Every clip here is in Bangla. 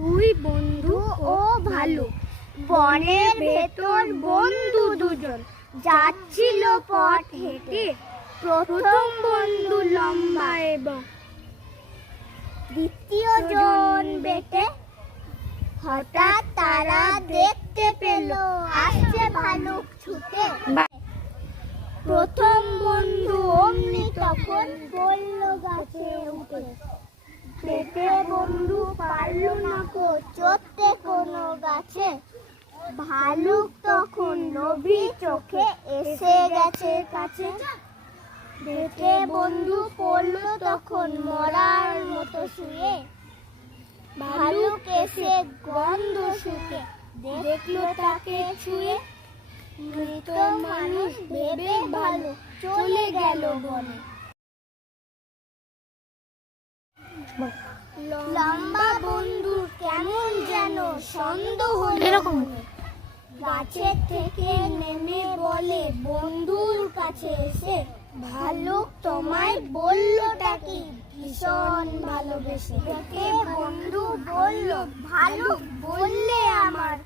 দুই বন্ধু ও ভালুক, বনের ভেতর বন্ধু দুজন, যাচ্ছিল পথ হেঁটে। প্রথম বন্ধু লম্বা এবং দ্বিতীয় জন বেটে। হঠাৎ তারা দেখতে পেল আসছে ভালুক ছুটে। প্রথম বন্ধু অমনি তখন বলল গাছে উঠে, পেটে বন্ধু পারল না কো চড়তে কোনো গাছে। ভালুক তখন লোভী চোখে এসে গেছে কাছে। পেটে বন্ধু পড়ল তখন মরার মতো শুয়ে। ভালুক এসে গন্ধ শুকে দেখলো তাকে ছুঁয়ে। মৃত মানুষ ভেবে ভালুক চলে গেল বনে। লম্বা বন্ধুর কেমন যেন সন্দেহ এরকম। গাছের থেকে নেমে বলে বন্ধুর কাছে এসে, ভালুক তোমায় বললোটা কি ভীষণ ভালোবেসে। দেখে বন্ধু বলল, ভালুক বললে আমার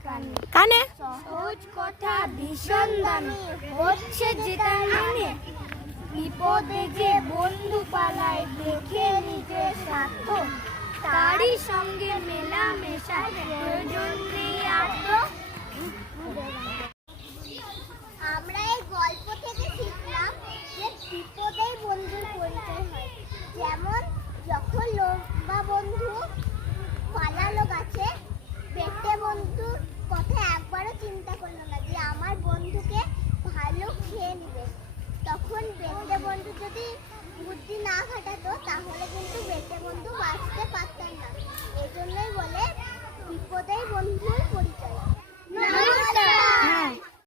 কানে সহজ কথা ভীষণ দামি, হচ্ছে যেটা মানে বিপদে যে বন্ধু পালায় দেখে নিজের স্বার্থ, তারই সঙ্গে মেলামেশা প্রয়োজন নেই আর তো। আমরা এই গল্প থেকে শিখলাম যে বিপদেই বন্ধুর পরিচয় হয়। যেমন যখন লম্বা বন্ধু পালালো গাছে, বেটে বন্ধুর কথা একবারও চিন্তা করলো না যে আমার বন্ধুকে ভালুক খেয়ে নেবে। তখন বেটে বন্ধু যদি বুদ্ধি না খাটাতো তাহলে